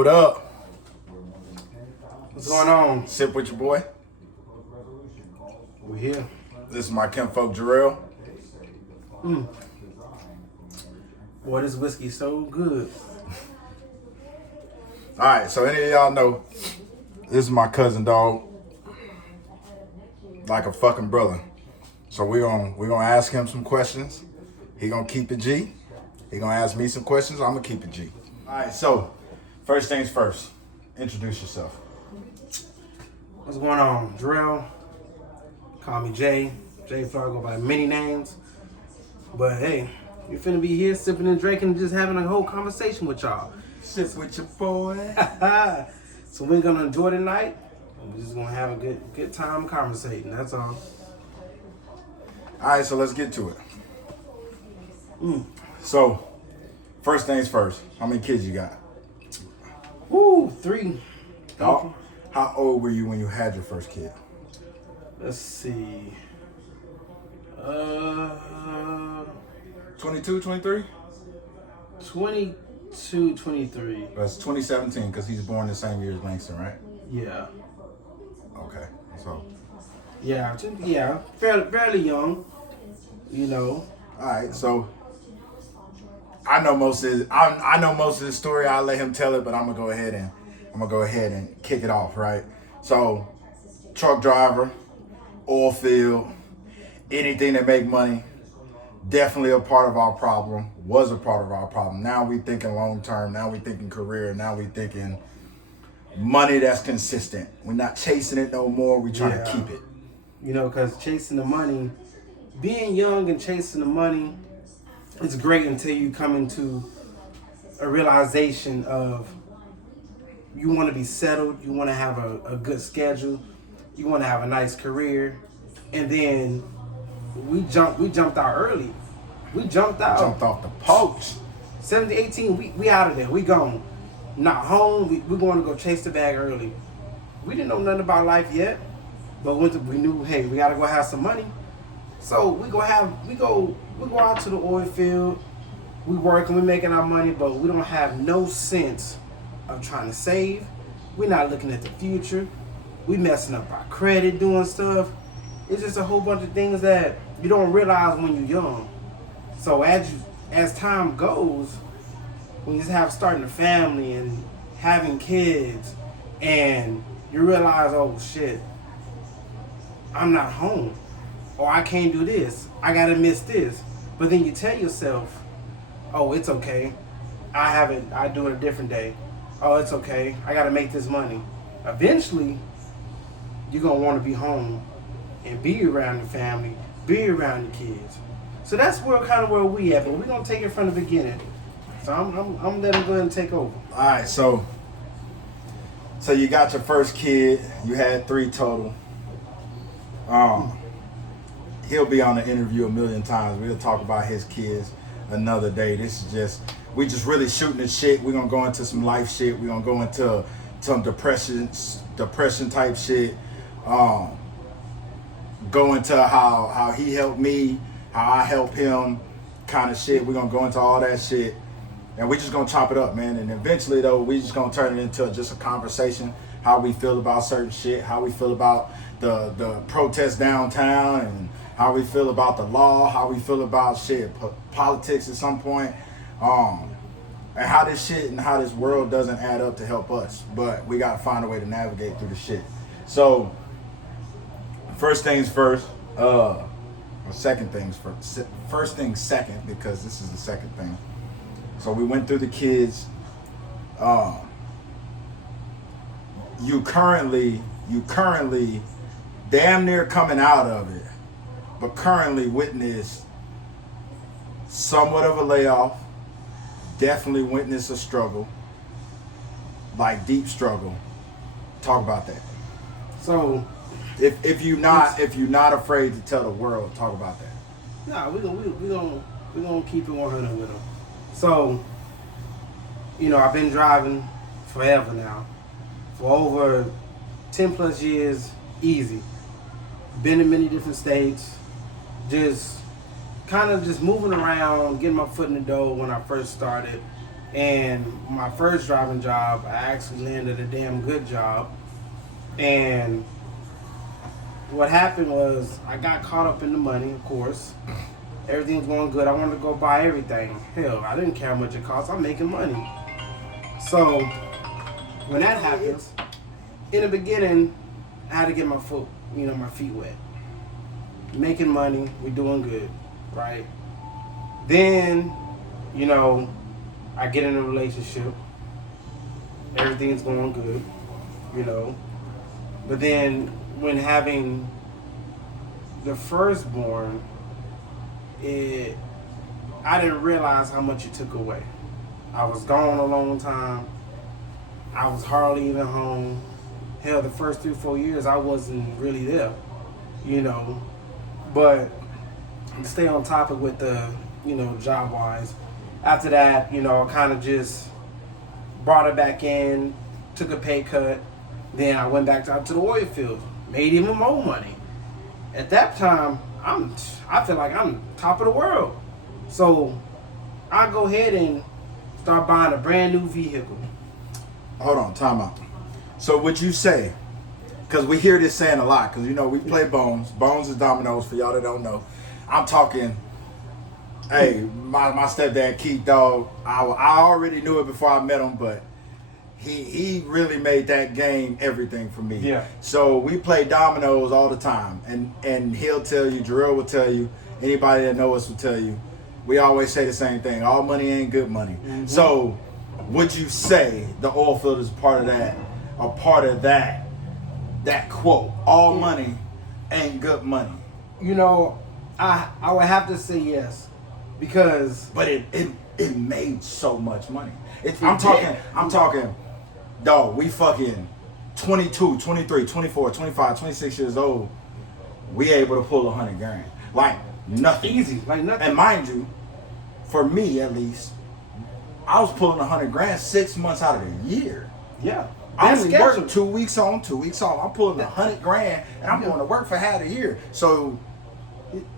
What up? What's going on? Sip with your boy. We're here. This is my kinfolk Jarrell. Boy, this whiskey's so good. Alright, so any of y'all know this is my cousin, dog. Like a fucking brother. So we're gonna ask him some questions. He gonna keep it G. He gonna ask me some questions. I'm gonna keep it G. Alright, so first things first. Introduce yourself. What's going on? Jarrell. Call me Jay. Jay Flower, go by many names. But hey, you finna be here sipping and drinking and just having a whole conversation with y'all. Sip with your boy. So we're gonna enjoy the night. And we're just gonna have a good time conversating. That's all. Alright, so let's get to it. So, first things first. How many kids you got? Woo, 3. How old were you when you had your first kid? Let's see. 22, 23? 22, 23. That's 2017 because he's born the same year as Langston, right? Yeah. Okay, so. Yeah, fairly young, you know. All right, so I know most of the story. I'll let him tell it, but I'm gonna go ahead and kick it off, right? So, truck driver, oil field, anything that make money, definitely a part of our problem. Was a part of our problem. Now we thinking long term. Now we thinking career. Now we thinking money that's consistent. We're not chasing it no more. We trying to keep it. You know, because chasing the money, being young and chasing the money, it's great until you come into a realization of you want to be settled, you want to have a good schedule, you want to have a nice career, and then we jumped out early. We jumped Jumped off the porch. 17, 18, we out of there. We gone. Not home. We going to go chase the bag early. We didn't know nothing about life yet, but we knew, hey, we got to go have some money. So we go out to the oil field. We working, we making our money, but we don't have no sense of trying to save. We're not looking at the future. We messing up our credit, doing stuff. It's just a whole bunch of things that you don't realize when you're young. So as time goes, when you starting a family and having kids, and you realize, oh shit, I'm not home, or I can't do this, I gotta miss this. But then you tell yourself, oh, it's okay, I do it a different day. Oh, it's okay, I gotta make this money. Eventually, you're gonna want to be home and be around the family, be around the kids. So that's kind of where we at, but we're gonna take it from the beginning. So I'm letting him go ahead and take over. All right, so you got your first kid. You had 3 total. He'll be on the interview a million times. We'll talk about his kids another day. We just really shooting the shit. We're gonna go into some life shit. We're gonna go into some depression type shit. Go into how he helped me, how I help him, kind of shit. We're gonna go into all that shit. And we just gonna chop it up, man. And eventually, though, we just gonna turn it into just a conversation. How we feel about certain shit. How we feel about the protests downtown, and how we feel about the law. How we feel about shit, politics at some point, and how this shit and how this world doesn't add up to help us. But we gotta find a way to navigate through the shit. So, first things first. Or second things first. First things second, because this is the second thing. So we went through the kids. You currently damn near coming out of it, but currently witness somewhat of a layoff. Definitely witness a struggle, like deep struggle. Talk about that. So, if you're not afraid to tell the world, talk about that. Nah, we gonna keep it 100 with them. So, you know, I've been driving forever now, for over 10 plus years, easy. Been in many different states, just kind of just moving around, getting my foot in the door when I first started. And my first driving job, I actually landed a damn good job. And what happened was I got caught up in the money, of course. Everything was going good. I wanted to go buy everything. Hell, I didn't care how much it cost. I'm making money. So when that happens, in the beginning, I had to get my feet wet. Making money, we're doing good, right? Then, I get in a relationship. Everything's going good, But then when having the firstborn, I didn't realize how much it took away. I was gone a long time. I was hardly even home. Hell, the first 3-4 years I wasn't really there, But to stay on topic with the, job wise. After that, I kind of just brought it back in, took a pay cut. Then I went back out to the oil field, made even more money. At that time, I feel like I'm top of the world. So I go ahead and start buying a brand new vehicle. Hold on, time out. So would you say, because we hear this saying a lot, because we play Bones. Bones is dominoes for y'all that don't know. I'm talking, hey, my stepdad Keith, dog, I already knew it before I met him, but he really made that game everything for me. Yeah. So we play dominoes all the time, and he'll tell you, Jarrell will tell you, anybody that knows us will tell you, we always say the same thing, all money ain't good money. Mm-hmm. So would you say the oil field is part of that quote, all money ain't good money? I would have to say yes, because but it made so much money. I'm talking, dog, we fucking 22, 23, 24, 25, 26 years old, we able to pull $100,000. Like nothing. Easy, like nothing. And mind you, for me at least, I was pulling $100,000 6 months out of the year. Yeah. I only work 2 weeks on, 2 weeks off. I'm pulling $100,000 and I'm going to work for half a year. So,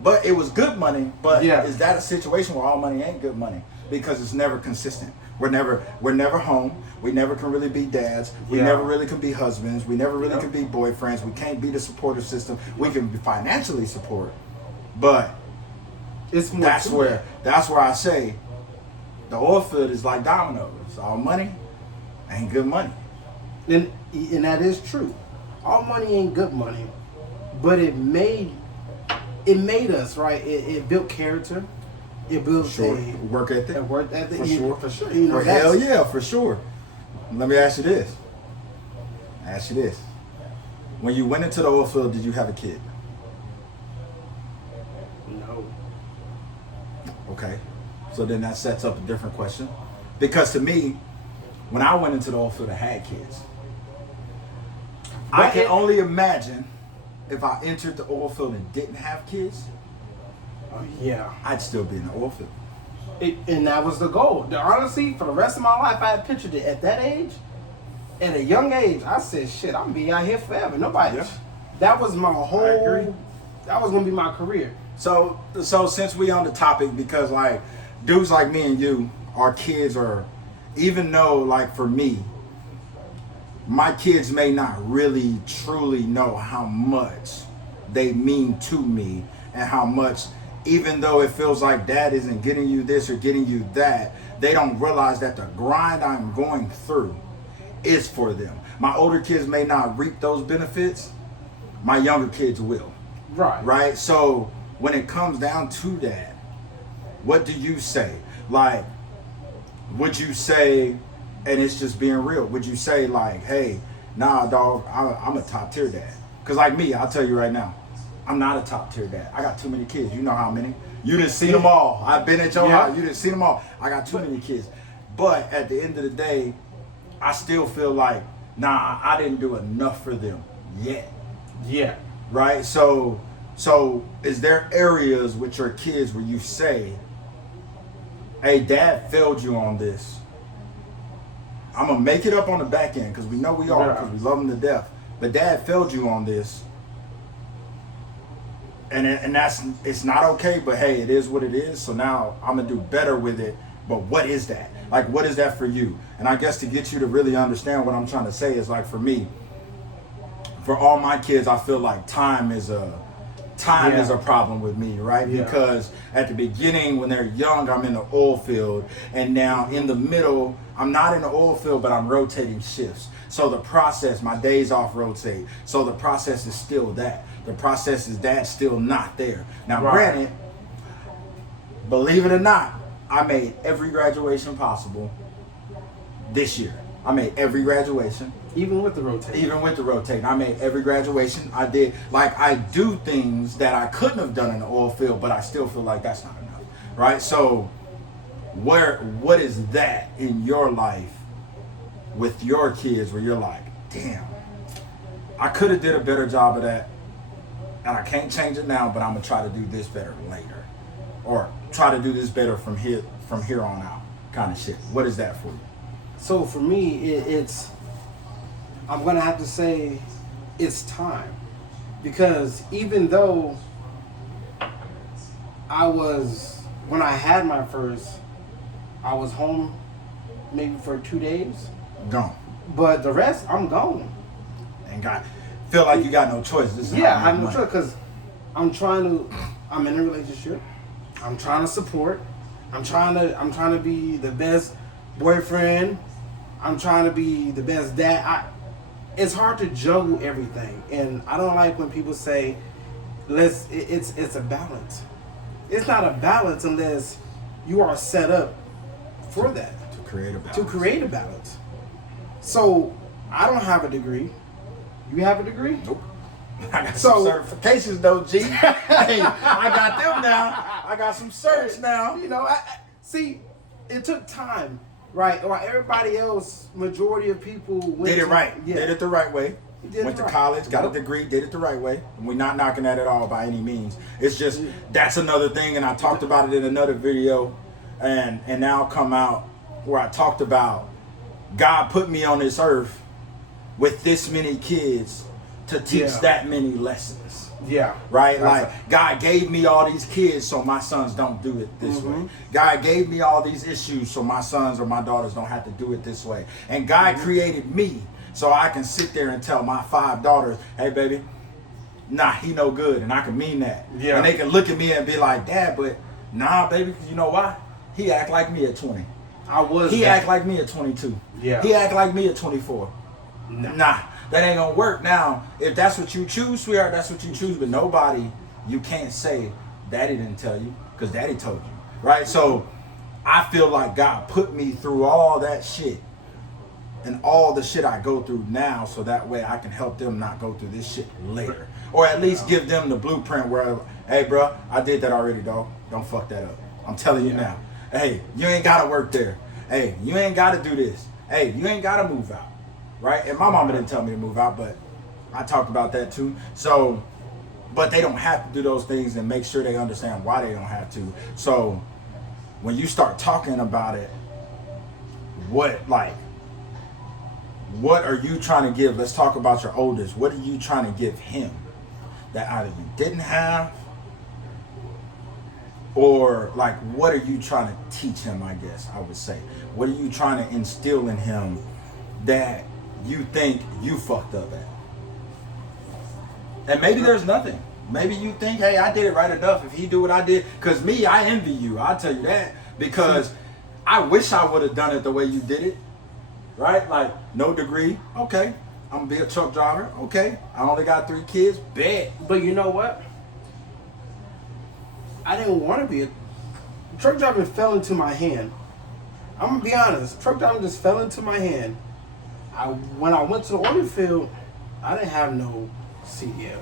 but it was good money. But is that a situation where all money ain't good money? Because it's never consistent. We're never home. We never can really be dads. We never really can be husbands. We never really can be boyfriends. We can't be the supportive system. We can financially support, but it's more that's where I say the oil field is like dominoes. All money ain't good money. And that is true. All money ain't good money, but it made us, right. It built character. It built a work ethic. For sure. For sure. Hell yeah, for sure. Let me ask you this. When you went into the oil field, did you have a kid? No. Okay. So then that sets up a different question. Because to me, when I went into the oil field, I had kids. I can only imagine if I entered the oil field and didn't have kids. Yeah. I'd still be in the oil field. And that was the goal. Honestly, for the rest of my life, I had pictured it at that age. At a young age, I said, shit, I'm going to be out here forever. Nobody. Yeah. That was my whole. I agree. That was going to be my career. So since we on the topic, because like dudes like me and you, our kids are, even though like for me, my kids may not really truly know how much they mean to me and how much, even though it feels like dad isn't getting you this or getting you that, they don't realize that the grind I'm going through is for them. My older kids may not reap those benefits. My younger kids will. Right? So when it comes down to that, what do you say? Like, would you say, and it's just being real, would you say like, hey, nah, dog, I'm a top tier dad? Because like me, I'll tell you right now, I'm not a top tier dad. I got too many kids. You know how many? You didn't see them all. I've been at your house. You didn't see them all. I got too many kids. But at the end of the day, I still feel like, nah, I didn't do enough for them yet. Yeah. Right? So is there areas with your kids where you say, hey, dad failed you on this. I'm going to make it up on the back end because we know we are, because we love them to death. But dad failed you on this. And it's not okay, but hey, it is what it is. So now I'm going to do better with it. But what is that? Like, what is that for you? And I guess to get you to really understand what I'm trying to say is, like, for me, for all my kids, I feel like time is a problem with me, right? Yeah. Because at the beginning, when they're young, I'm in the oil field, and now in the middle, I'm not in the oil field, but I'm rotating shifts. So the process, my days off rotate. So the process is still that. The process is that still not there. Now, granted, believe it or not, I made every graduation possible this year. I made every graduation. Even with the rotating. I made every graduation. I did, like, I do things that I couldn't have done in the oil field, but I still feel like that's not enough, right? So what is that in your life with your kids where you're like, damn, I could have did a better job of that, and I can't change it now, but I'm gonna try to do this better later, or try to do this better from here on out, kind of shit. What is that for you? So for me, it's, I'm gonna have to say it's time, because even though when I had my first, I was home maybe for 2 days. Gone. But the rest, I'm gone. And feel like you got no choice. I have no choice, because I'm in a relationship. I'm trying to support. I'm trying to be the best boyfriend. I'm trying to be the best dad. It's hard to juggle everything, and I don't like when people say, it's a balance. It's not a balance unless you are set up for that. To create a balance. So I don't have a degree. You have a degree? Nope. I got some certifications though, G. Hey, I got them now. I got some certs now. You know, see, it took time, right? While everybody else, majority of people did it right. Yeah. Did it the right way. Went to college, got a degree, did it the right way. We're not knocking that at all by any means. It's just, that's another thing, and I talked about it in another video, and now come out where I talked about God put me on this earth with this many kids to teach that many lessons. Yeah. Right? Like, God gave me all these kids so my sons don't do it this way. God gave me all these issues so my sons or my daughters don't have to do it this way. And God created me so I can sit there and tell my 5 daughters, hey, baby, nah, he no good. And I can mean that. Yeah. And they can look at me and be like, Dad, but nah, baby, because you know why? He act like me at 20. He act like me at 22. Yeah. He act like me at 24. Nah, that ain't gonna work. Now, if that's what you choose, sweetheart, that's what you choose. But you can't say Daddy didn't tell you, because Daddy told you, right? So I feel like God put me through all that shit and all the shit I go through now, so that way I can help them not go through this shit later, or at least give them the blueprint where, hey, bro, I did that already, dog. Don't fuck that up. I'm telling you now. Hey, you ain't gotta work there. Hey, you ain't gotta do this. Hey, you ain't gotta move out. Right? And my mama didn't tell me to move out, but I talked about that too. So, but they don't have to do those things, and make sure they understand why they don't have to. So when you start talking about it, what are you trying to give? Let's talk about your oldest. What are you trying to give him that either you didn't have, or like, what are you trying to teach him, I guess I would say? What are you trying to instill in him that you think you fucked up at? And maybe there's nothing. Maybe you think, hey, I did it right enough if he do what I did. Because me, I envy you. I'll tell you that. Because I wish I would have done it the way you did it. Right? Like, no degree. Okay. I'm going to be a truck driver. Okay. I only got 3 kids. Bet. But you know what? I didn't want to be truck driving fell into my hand. I'm going to be honest. Truck driving just fell into my hand. When I went to the oil field, I didn't have no CDL.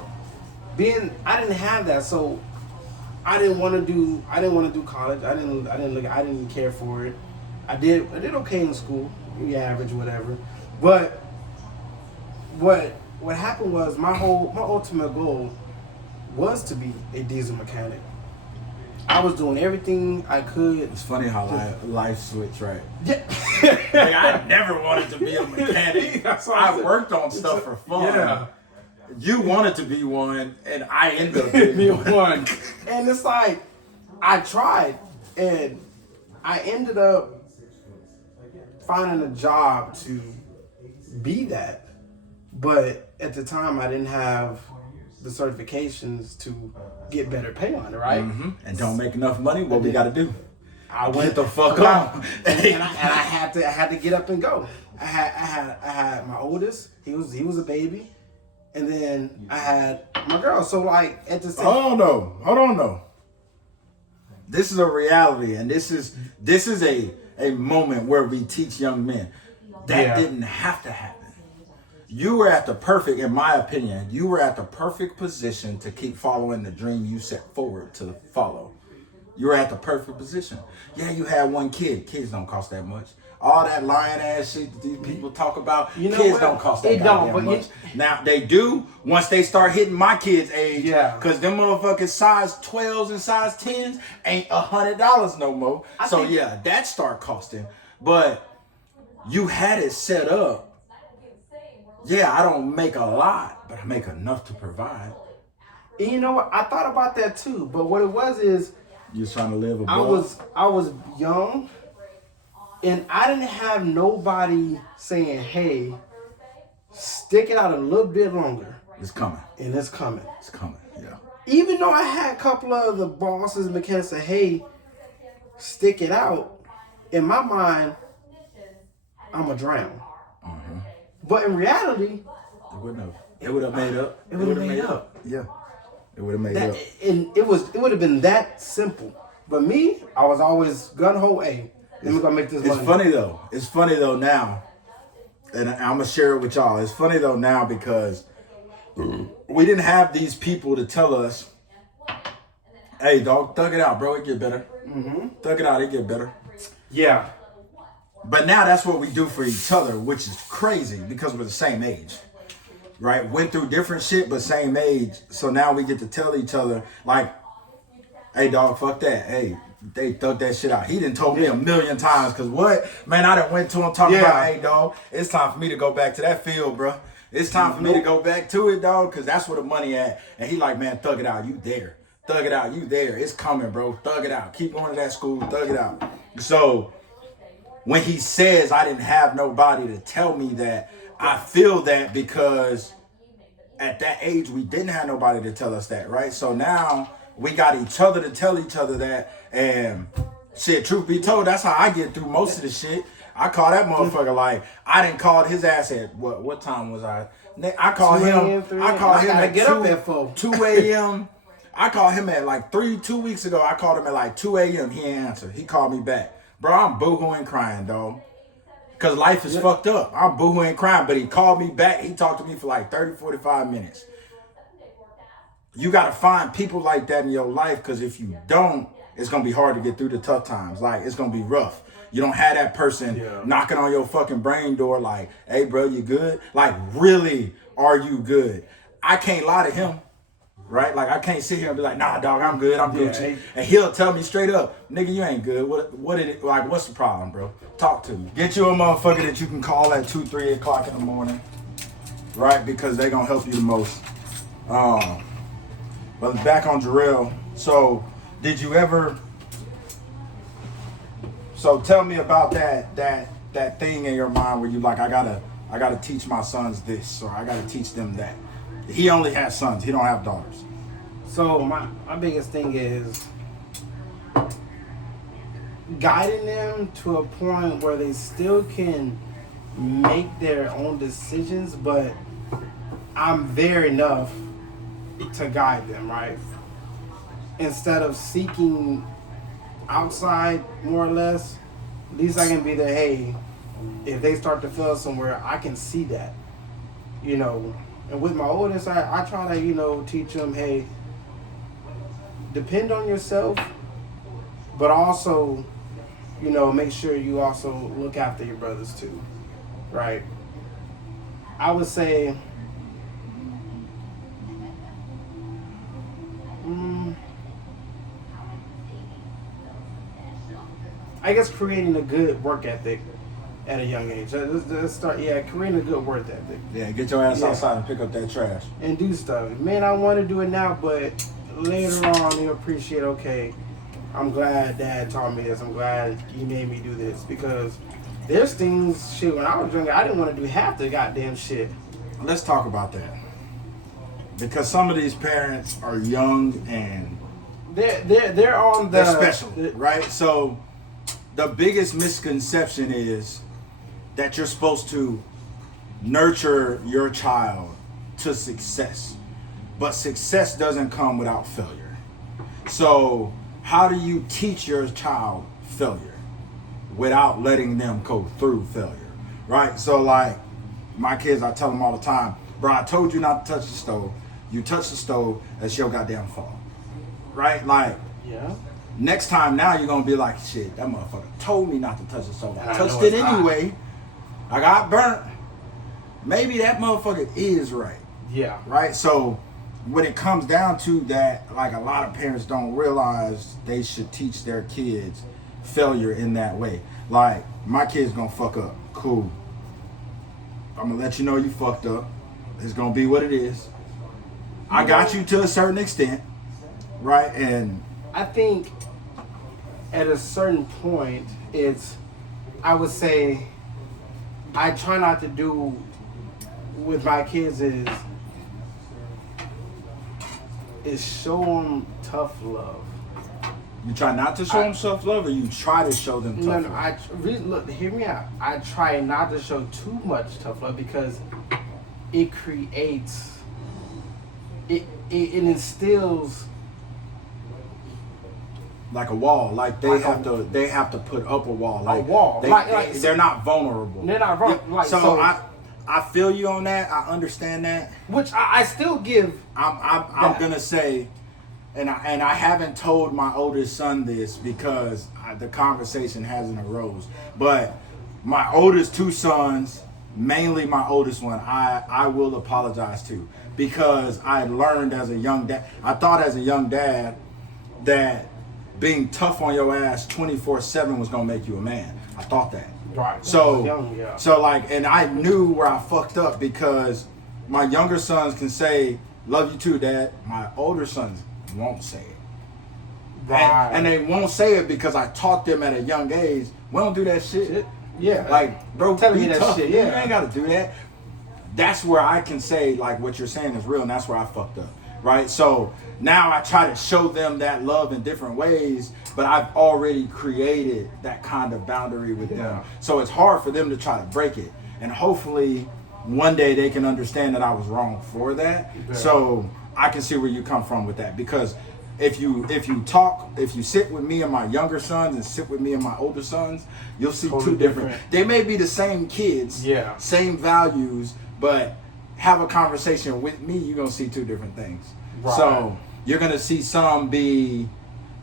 I didn't have that, so I didn't want to do college. I didn't care for it. I did okay in school, average, whatever. But what happened was my ultimate goal was to be a diesel mechanic. I was doing everything I could. It's funny how life switched, right? Yeah. Like, I never wanted to be a mechanic. I worked on stuff for fun. Yeah. You wanted to be one, and I ended up being one. And it's like, I tried, and I ended up finding a job to be that. But at the time, I didn't have the certifications to get better pay on it, right? Mm-hmm. And don't make enough money. What we got to do? I went the fuck on. and I had to get up and go. I had my oldest. He was a baby, and then I had my girl. So like at the same. Hold on though. This is a reality, and this is a moment where we teach young men that didn't have to happen. You were at the perfect, in my opinion, you were at the perfect position to keep following the dream you set forward to follow. You were at the perfect position. Yeah, you had one kid. Kids don't cost that much. All that lying ass shit that these people talk about, kids don't cost that goddamn much. Now, they do once they start hitting my kids' age. Yeah. Because them motherfucking size 12s and size 10s ain't $100 no more. So, that start costing. But you had it set up. Yeah, I don't make a lot, but I make enough to provide. And you know what? I thought about that too. But what it was is, you was trying to live above. I was young, and I didn't have nobody saying, "Hey, stick it out a little bit longer." It's coming. And it's coming. It's coming. Yeah. Even though I had a couple of the bosses and mechanics say, "Hey, stick it out," in my mind, I'm a drown. Mm-hmm. But in reality, it would have made up. It would have made up. Yeah. It would have made up. And it would have been that simple. But me, I was always gun ho. Hey, we're gonna make this money. It's funny though now, and I'm gonna share it with y'all. It's funny though now because we didn't have these people to tell us, "Hey, dog, thug it out, bro. It get better. Mm-hmm. Thug it out. It get better." Yeah. But now that's what we do for each other, which is crazy because we're the same age, right? Went through different shit, but same age. So now we get to tell each other, like, "Hey, dog, fuck that. Hey, they thug that shit out." He done told me a million times, because what? Man, I done went to him talking about, "Hey, dog, it's time for me to go back to that field, bro. It's time for me to go back to it, dog, because that's where the money at." And he like, "Man, thug it out. You there. Thug it out. You there. It's coming, bro. Thug it out. Keep going to that school. Thug it out." So when he says I didn't have nobody to tell me that, I feel that because at that age we didn't have nobody to tell us that, right? So now we got each other to tell each other that, and shit, truth be told, that's how I get through most of the shit. I call that motherfucker like, I didn't call his ass at, what time was I? I called him, at 2 a.m. I called him at like 2 weeks ago, I called him at like 2 a.m. He ain't answer. He called me back. Bro, I'm boohooing crying, dog. Because life is fucked up. I'm boohooing crying, but he called me back. He talked to me for like 30, 45 minutes. You got to find people like that in your life, because if you don't, it's going to be hard to get through the tough times. Like, it's going to be rough. You don't have that person knocking on your fucking brain door like, "Hey, bro, you good?" Like, really, are you good? I can't lie to him. Right? Like, I can't sit here and be like, "Nah, dog, I'm good. I'm Gucci." And he'll tell me straight up, "Nigga, you ain't good. What's the problem, bro? Talk to me. Get you a motherfucker that you can call at 2, 3 o'clock in the morning." Right? Because they gonna help you the most. But back on Jarrell. So, did you ever... So, tell me about that thing in your mind where you like, I gotta teach my sons this, or I gotta teach them that. He only has sons. He don't have daughters. So my biggest thing is guiding them to a point where they still can make their own decisions, but I'm there enough to guide them, right? Instead of seeking outside, more or less, at least I can be there. Hey, if they start to fail somewhere, I can see that, you know. And with my oldest, I try to, you know, teach them, hey, depend on yourself, but also, you know, make sure you also look after your brothers too, right? I would say, I guess creating a good work ethic at a young age. Let's start, creating a good work ethic. Yeah, get your ass outside and pick up that trash. And do stuff. Man, I want to do it now, but later on you'll appreciate, okay, I'm glad Dad taught me this. I'm glad he made me do this. Because There's things, shit, when I was younger, I didn't want to do half the goddamn shit. Let's talk about that. Because some of these parents are young and They're on they're special, right? So the biggest misconception is that you're supposed to nurture your child to success. But success doesn't come without failure. So how do you teach your child failure without letting them go through failure, right? So like my kids, I tell them all the time, bro, I told you not to touch the stove. You touch the stove, that's your goddamn fault, right? Like, yeah. next time now you're gonna be like, shit, that motherfucker told me not to touch the stove. I I touched know it it's hot. anyway. I got burnt. Maybe that motherfucker is right. Yeah. Right? So when it comes down to that, like a lot of parents don't realize they should teach their kids failure in that way. Like, my kid's gonna fuck up. Cool. I'm gonna let you know you fucked up. It's gonna be what it is. I got you to a certain extent, right? And I think at a certain point, I would say, I try not to do with my kids is show them tough love. you try not to show them self-love, or you try to show them tough No, love? look, hear me out. I try not to show too much tough love because it creates, it instills Like a wall, like they Like have to put up a wall, like wall. They're not vulnerable. They're not wrong. Yeah, Like, so I feel you on that. I understand that. which I still give. I'm gonna say, and I haven't told my oldest son this because the conversation hasn't arose. But my oldest two sons, mainly my oldest one, I will apologize to, because I learned as a young dad. I thought as a young dad that being tough on your ass 24/7 was gonna make you a man. I thought that. Right. So, Young, yeah. so like, and I knew where I fucked up because my younger sons can say, "Love you too, Dad." My older sons won't say it. Right. And they won't say it because I taught them at a young age, we don't do that shit. Yeah. Like, bro, telling be me that tough. shit. You Yeah. ain't gotta do that. That's where I can say, like, what you're saying is real, and that's where I fucked up. Right? So now I try to show them that love in different ways, but I've already created that kind of boundary with them. So it's hard for them to try to break it. And hopefully one day they can understand that I was wrong for that. Yeah. So I can see where you come from with that, because if you sit with me and my younger sons and sit with me and my older sons, you'll see Totally two different. different. They may be the same kids, Yeah. same values, but have a conversation with me, you're gonna see two different things. Right. So you're gonna see some be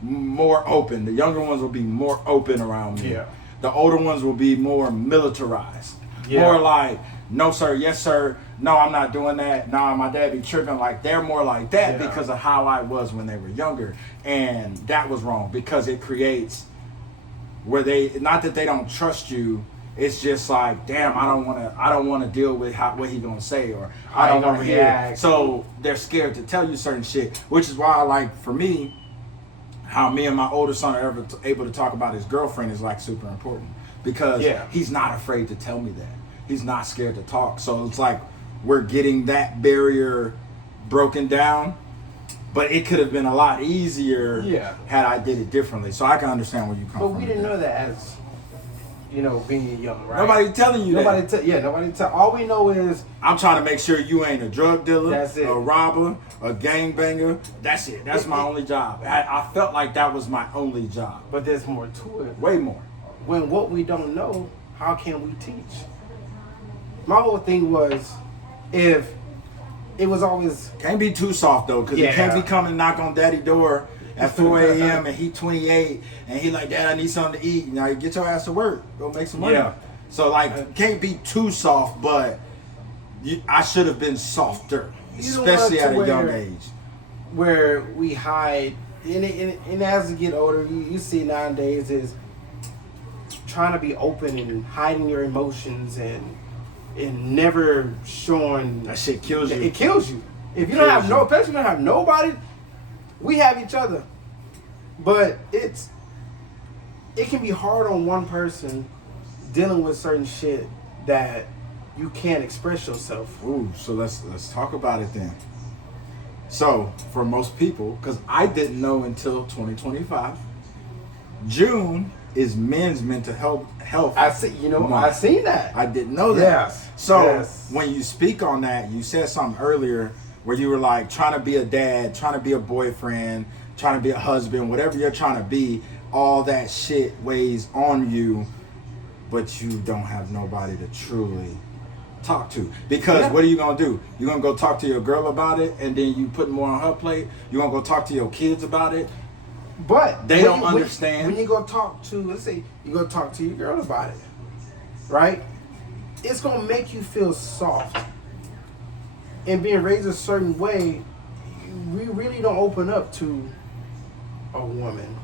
more open. The younger ones will be more open around me. Yeah. The older ones will be more militarized. Yeah. More like, no sir, yes sir, no I'm not doing that, nah my dad be tripping. Like, they're more like that Yeah. because of how I was when they were younger. And that was wrong, because it creates where they, not that they don't trust you, it's just like, damn, I don't wanna deal with what he gonna say, or I How don't he wanna gonna hear. react. So they're scared to tell you certain shit, which is why I like, for me, how me and my older son are ever able to talk about his girlfriend is like super important, because he's not afraid to tell me that. He's not scared to talk. So it's like we're getting that barrier broken down, but it could have been a lot easier had I did it differently. So I can understand where you come But from. we didn't know that as, being young, right? Nobody telling you nobody that. Nobody tell. All we know is I'm trying to make sure you ain't a drug dealer, That's it. a robber, a gangbanger. That's it. That's my only job. I felt like that was my only job. but there's more to it. Way more. When what we don't know, how can we teach? My whole thing was, if it was always Can't be too soft though, because you can't be coming knock on daddy door at 4 a.m. and he 28 and he like, Dad, I need something to eat. Now you get your ass to work, go make some money. Yeah. So like, can't be too soft, but I should have been softer, You don't especially want at to a young where- age. where we hide, and as we get older, you see nowadays is trying to be open and hiding your emotions and never showing. That shit kills you. It kills you. If you don't have especially if you don't have nobody, we have each other. But it can be hard on one person dealing with certain shit that you can't express yourself. Ooh, so let's talk about it then. So for most people, because I didn't know until 2025, June is men's mental health. I see. month. I seen that. I didn't know that. Yes. So Yes. when you speak on that, you said something earlier where you were like trying to be a dad, trying to be a boyfriend, trying to be a husband, whatever you're trying to be, all that shit weighs on you, but you don't have nobody to truly talk to. Because what are you gonna do? You're gonna go talk to your girl about it and then you put more on her plate? You're gonna go talk to your kids about it? But They don't understand. When you go talk to, let's say you go talk to your girl about it, right? It's gonna make you feel soft. And being raised a certain way, we really don't open up to a woman.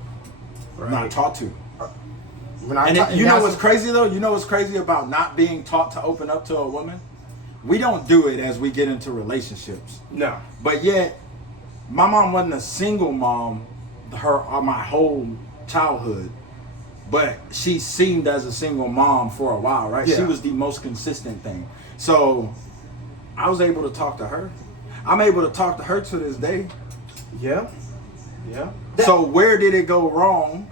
Right? Not taught to. You know what's crazy though? You know what's crazy about not being taught to open up to a woman? We don't do it as we get into relationships. No. But yet, my mom wasn't a single mom my whole childhood, but she seemed as a single mom for a while, right? Yeah. She was the most consistent thing. So I was able to talk to her. I'm able to talk to her to this day. Yeah. Yeah. So where did it go wrong?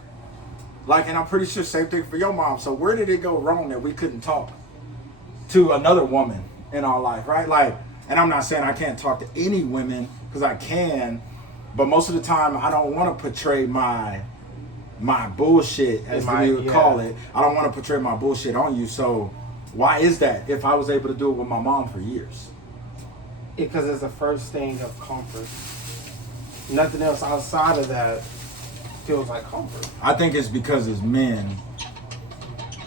Like, and I'm pretty sure same thing for your mom. So where did it go wrong that we couldn't talk to another woman in our life, right? Like, and I'm not saying I can't talk to any women, because I can, but most of the time I don't want to portray my bullshit, as we would call it. I don't want to portray my bullshit on you. So why is that if I was able to do it with my mom for years? Because it's the first thing of comfort. Nothing else outside of that feels like comfort. I think it's because as men,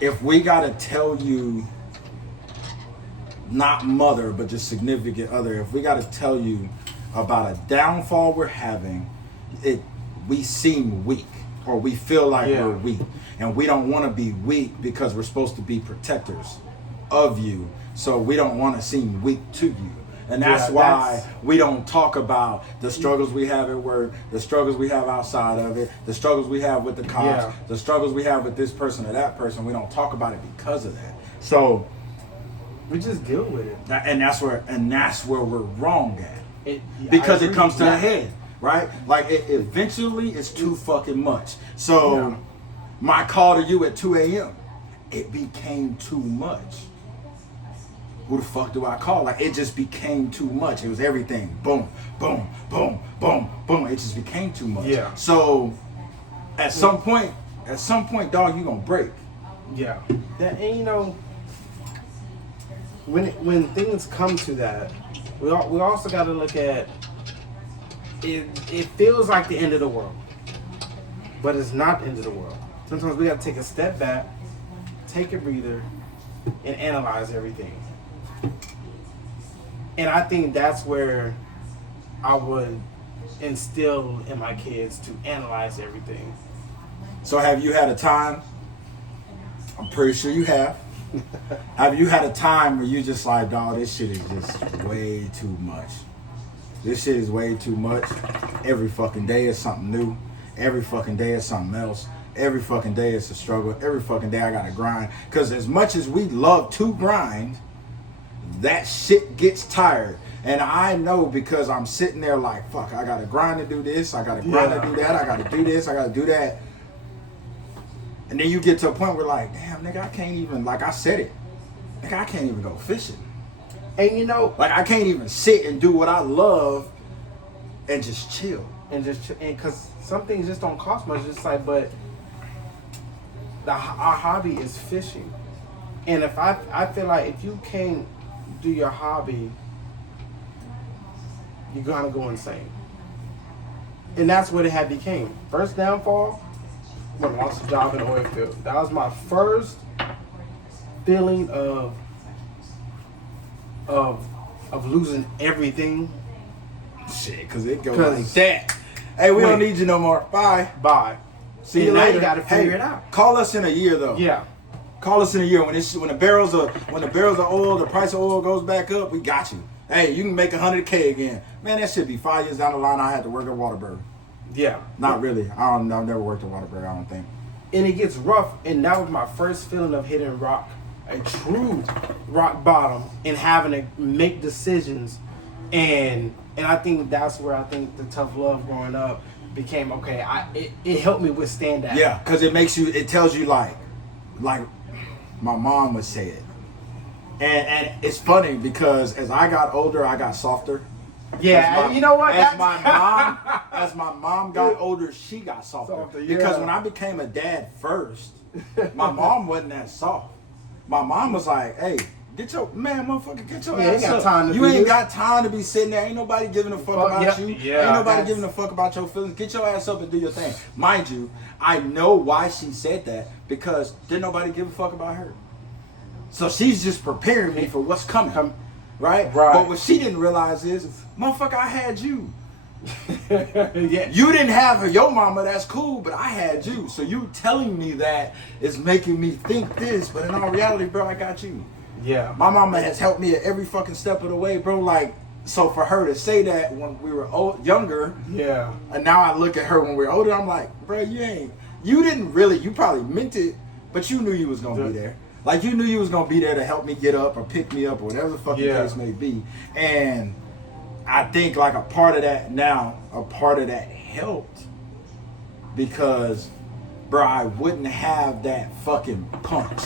if we got to tell you, not mother, but just significant other, if we got to tell you about a downfall we're having, we seem weak, or we feel like we're weak, and we don't want to be weak because we're supposed to be protectors of you, so we don't want to seem weak to you. And that's why we don't talk about the struggles we have at work, the struggles we have outside of it, the struggles we have with the cops, the struggles we have with this person or that person. We don't talk about it because of that. So we just deal with it. And that's where we're wrong at. Because it comes to the head, right? Like eventually it's too fucking much. So my call to you at 2 a.m., it became too much. Who the fuck do I call? Like, it just became too much. It was everything. Boom, boom, boom, boom, boom. It just became too much. Yeah. So at some point, dog, you gonna break. Yeah. And when things come to that, we also got to look at it. It feels like the end of the world, but it's not the end of the world. Sometimes we got to take a step back, take a breather, and analyze everything. And I think that's where I would instill in my kids to analyze everything. So have you had a time? I'm pretty sure you have. Have you had a time where you just like, dog, this shit is just way too much. This shit is way too much. Every fucking day is something new. Every fucking day is something else. Every fucking day is a struggle. Every fucking day I gotta grind. Because as much as we love to grind, that shit gets tired. And I know, because I'm sitting there like, fuck, I gotta grind to do this, I gotta grind to do that, I gotta do this, I gotta do that. And then you get to a point where like, damn, nigga, I can't even, like I said it, nigga, I can't even go fishing. And like I can't even sit and do what I love and just chill. And because some things just don't cost much. It's like, but our hobby is fishing. And if I feel like if you can't do your hobby, you're gonna go insane. And that's what it had became. First downfall, when I lost a job in the oil field. That was my first feeling of losing everything. Shit, cause it goes like that. Hey, we don't need you no more. Bye. See you now later. You gotta figure it out. Call us in a year though. Yeah. Call us in a year when the barrels of oil, the price of oil goes back up. We got you. Hey, you can make $100K again. Man, that should be 5 years down the line. I had to work at Waterbury. Yeah. Not really. I've never worked at Waterbury. I don't think. and it gets rough, and that was my first feeling of hitting a true rock bottom, and having to make decisions, and I think that's where I think the tough love growing up became okay. It helped me withstand that. Yeah, because it tells you like my mom would say it, and it's funny because as I got older, I got softer. Yeah, you know what? As my mom got older, she got softer. Yeah. Because when I became a dad first, my mom wasn't that soft. My mom was like, "Hey, motherfucker, get your ass up. You ain't got time to be sitting there. Ain't nobody giving a fuck about you. Yeah, ain't nobody giving a fuck about your feelings. Get your ass up and do your thing." Mind you, I know why she said that because didn't nobody give a fuck about her. So she's just preparing me for what's coming. Right? But what she didn't realize is, motherfucker, I had you. Yeah. You didn't have your mama, that's cool, but I had you. So you telling me that is making me think this, but in all reality, bro, I got you. Yeah. My mama has helped me at every fucking step of the way, bro. Like, so for her to say that when we were younger, yeah, and now I look at her when we're older, I'm like, bro, you probably meant it, but you knew you was gonna be there. Like, you knew you was going to be there to help me get up or pick me up or whatever the fucking case may be. And I think, like, a part of that helped because, bro, I wouldn't have that fucking punch.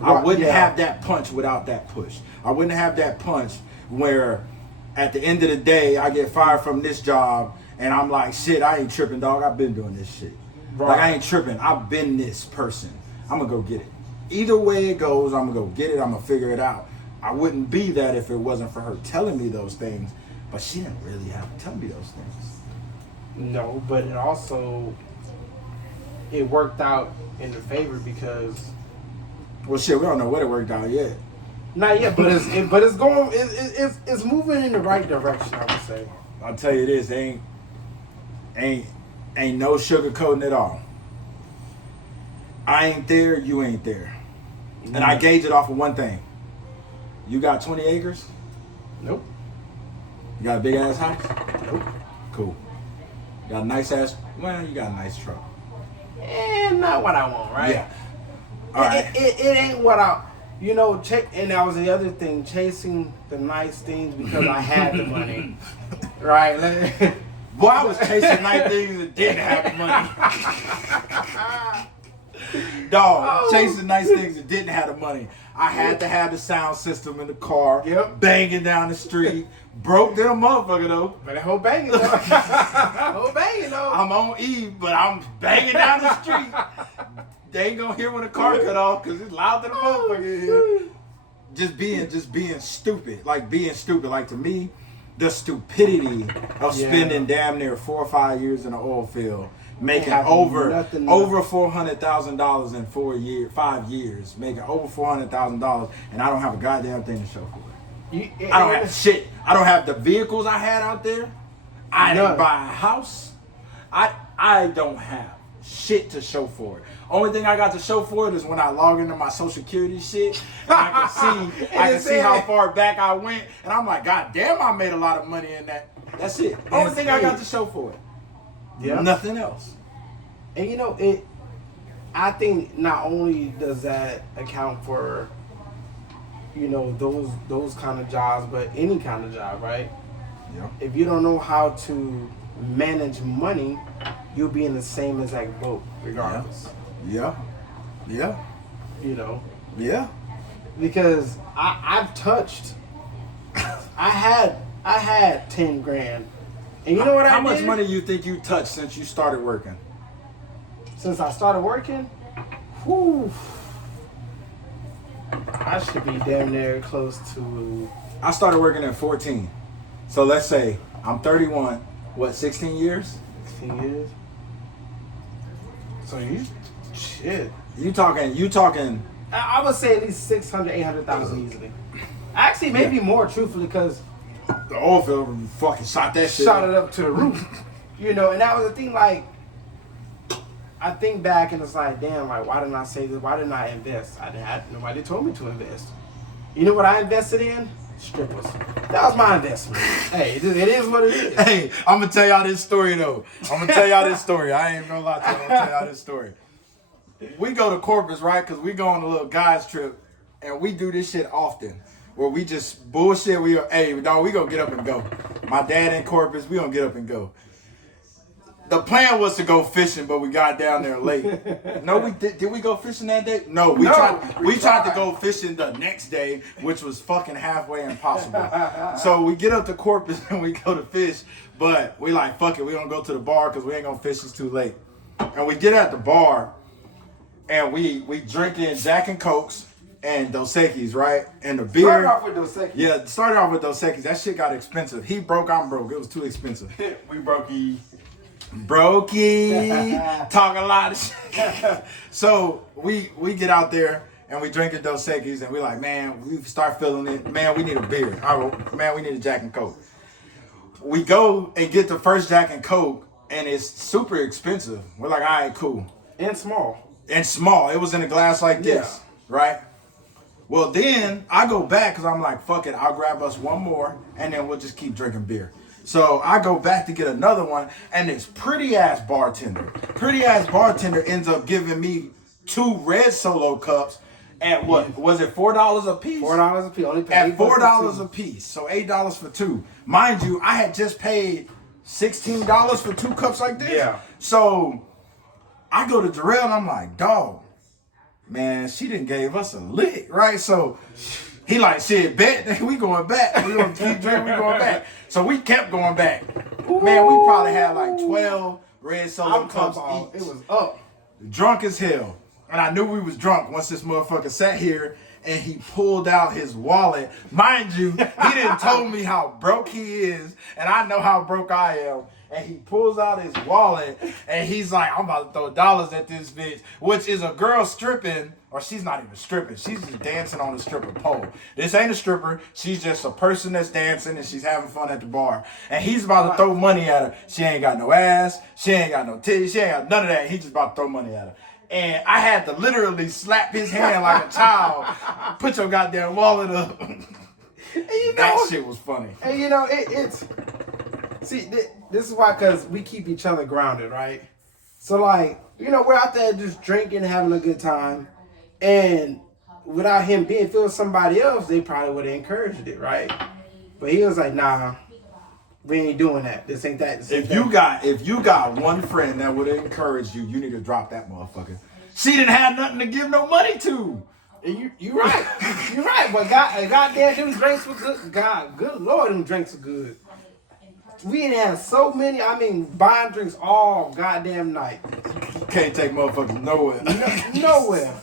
I wouldn't have that punch without that push. I wouldn't have that punch where at the end of the day, I get fired from this job and I'm like, shit, I ain't tripping, dog. I've been doing this shit. Right. Like, I ain't tripping. I've been this person. I'm going to go get it. Either way it goes, I'm going to go get it. I'm going to figure it out. I wouldn't be that if it wasn't for her telling me those things. But she didn't really have to tell me those things. No, but it worked out in her favor because... Well, shit, we don't know what it worked out yet. Not yet, but it's moving in the right direction, I would say. I'll tell you this, ain't no sugarcoating at all. I ain't there, you ain't there. And I gauge it off of one thing. You got 20 acres? Nope. You got a big ass house? Nope. Cool. You got a nice ass, you got a nice truck. Not what I want, right? Yeah. All right. It ain't what I, and that was the other thing, chasing the nice things because I had the money. Right? Boy, I was chasing nice things that didn't have the money. Dog, chasing nice things that didn't have the money. I had to have the sound system in the car, banging down the street. Broke them motherfucker though. But that whole banging though. I'm on E, but I'm banging down the street. They ain't gonna hear when the car cut off because it's loud to the motherfucker here. Just being stupid. Like to me, the stupidity of spending damn near 4 or 5 years in the oil field. Making over $400,000 in 5 years, making over $400,000, and I don't have a goddamn thing to show for it. I don't have shit. I don't have the vehicles I had out there. I didn't buy a house. I don't have shit to show for it. Only thing I got to show for it is when I log into my Social Security shit, and I can see how far back I went, and I'm like, God damn, I made a lot of money in that. That's it. Only thing I got to show for it. Yeah. Nothing else. And I think not only does that account for, those kind of jobs, but any kind of job, right? Yeah. If you don't know how to manage money, you'll be in the same exact boat regardless. Yeah. Yeah. Yeah. Because I've touched. I had 10 grand. And you know what I did? How much money you think you touched since you started working? Since I started working? Whew. I should be damn near close to... I started working at 14. So let's say I'm 31. What, 16 years? 16 years? So shit. You talking... I would say at least 600, 800,000 easily. Actually, maybe more, truthfully, because... The oil field fucking shot that shit. Shot it up to the roof. And that was the thing, like, I think back and it's like, damn, like, why didn't I say this? Why didn't I invest? Nobody told me to invest. You know what I invested in? Strippers. That was my investment. Hey, it is what it is. Hey, I'm going to tell y'all this story, though. I ain't going to lie to you. I'm going to tell y'all this story. we go to Corpus, right? Because we go on a little guys trip, and we do this shit often, where we just bullshit. Hey, dog, we gonna get up and go. My dad in Corpus, we gonna get up and go. The plan was to go fishing, but we got down there late. No, we did. Did we go fishing that day? No, we tried to go fishing the next day, which was fucking halfway impossible. So we get up to Corpus and we go to fish, but we like, fuck it, we don't go to the bar because we ain't gonna fish. It's too late. And we get at the bar, and we drinking Jack and Cokes and Dos Equis, right? And the beer. Started off with Dos Equis. Yeah, started off with Dos Equis. That shit got expensive. He broke, I'm broke. It was too expensive. We brokey. Talk a lot of shit. So we get out there and we drinking Dos Equis and we like, man, we start feeling it. Man, we need a beer. Man, we need a Jack and Coke. We go and get the first Jack and Coke and it's super expensive. We're like, all right, cool. And small. It was in a glass like this, right? Well, then I go back because I'm like, fuck it, I'll grab us one more and then we'll just keep drinking beer. So I go back to get another one, and this pretty ass bartender ends up giving me 2 red Solo cups at what? Was it $4 a piece? $4 a piece. Only paid at $4 a piece. So $8 for 2. Mind you, I had just paid $16 for 2 cups like this. Yeah. So I go to Jarrell and I'm like, dog, man, she done gave us a lick, right? So he like, shit, bet, we going back. We gonna keep drinking, we going back. So we kept going back. Man, we probably had like 12 red Solo cups each. It was up. Drunk as hell. And I knew we was drunk once this motherfucker sat here and he pulled out his wallet. Mind you, he didn't told me how broke he is, and I know how broke I am. And he pulls out his wallet and he's like, I'm about to throw dollars at this bitch, which is a girl stripping, or she's not even stripping. She's just dancing on a stripper pole. This ain't a stripper. She's just a person that's dancing and she's having fun at the bar. And he's about to throw money at her. She ain't got no ass. She ain't got no titties. She ain't got none of that. He just about to throw money at her. And I had to literally slap his hand like a child. Put your goddamn wallet up. That shit was funny. And it's... See, this is why, because we keep each other grounded, right? So, like, we're out there just drinking, having a good time. And without him being, if it was somebody else, they probably would have encouraged it, right? But he was like, nah, we ain't doing that. This ain't that. If you got one friend that would have encouraged you, you need to drop that motherfucker. She didn't have nothing to give no money to. And you right. You're right. But goddamn, them drinks were good. God, good Lord, them drinks are good. We didn't have so many. I mean, buying drinks all goddamn night. You can't take motherfuckers nowhere. Nowhere.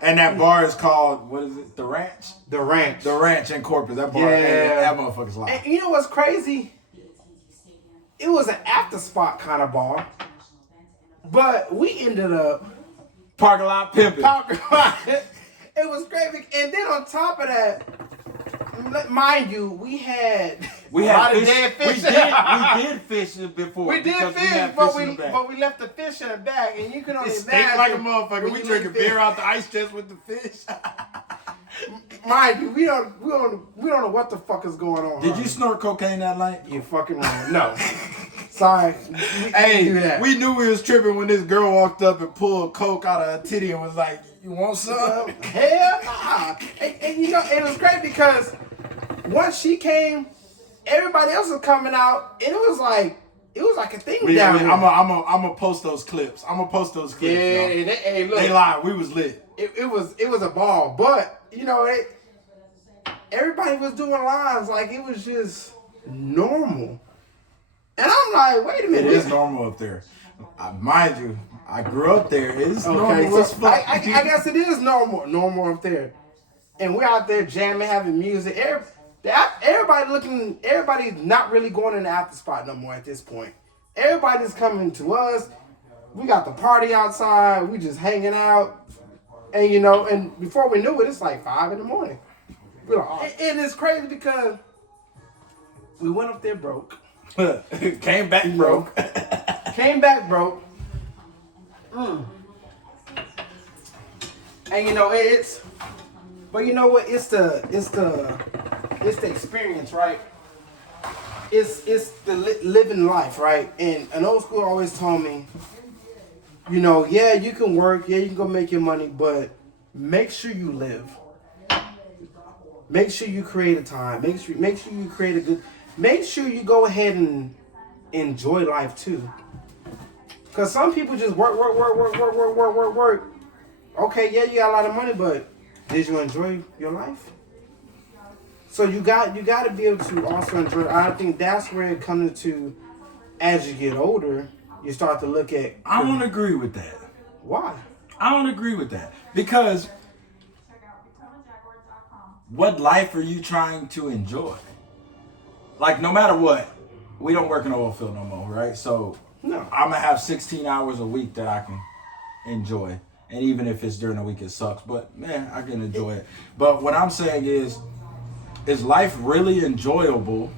And that bar is called, what is it? The Ranch? The Ranch. The Ranch in Corpus. That bar, that motherfucker's live. And you know what's crazy? It was an after spot kind of bar. But we ended up... Parking lot pimping. It was crazy. And then on top of that, mind you, we had a lot of dead fish. We did fish before. We did fish, but we left the fish in the bag, and you can only imagine. It like a motherfucker. We drinking beer out the ice chest with the fish. Mind you, we don't know what the fuck is going on. Did you snort cocaine that night? You fucking wrong. No. Sorry. We knew we was tripping when this girl walked up and pulled coke out of her titty and was like, "You want some?" Hell nah. And it was great because once she came, everybody else was coming out, and it was like a thing down here. I'm gonna post those clips. Yeah, look, they lied. We was lit. It was a ball, but everybody was doing lines like it was just normal. And I'm like, wait a minute. It is normal up there. Mind you, I grew up there. It's normal as fuck. I guess it is normal up there. And we're out there jamming, having music. Everybody's not really going in the after spot no more at this point. Everybody's coming to us. We got the party outside. We just hanging out. And and before we knew it, it's like 5 a.m. We're like, and it's crazy because we went up there broke. Came back broke. Came back broke. And but you know what? It's the experience, right? It's the living life, right? And an old school always told me, You know, yeah, you can work, yeah, you can go make your money, but make sure you live. Make sure you create a time. Make sure you create a good. Make sure you go ahead and enjoy life too. Cause some people just work. Okay, yeah, you got a lot of money, but did you enjoy your life? So you got to be able to also enjoy. I think that's where it comes into. As you get older, you start to look at. I don't agree with that. Why? I don't agree with that because what life are you trying to enjoy? Like, no matter what, we don't work in the oil field no more, right? So No. I'm gonna have 16 hours a week that I can enjoy, and even if it's during the week, it sucks. But man, I can enjoy it. But what I'm saying is life really enjoyable?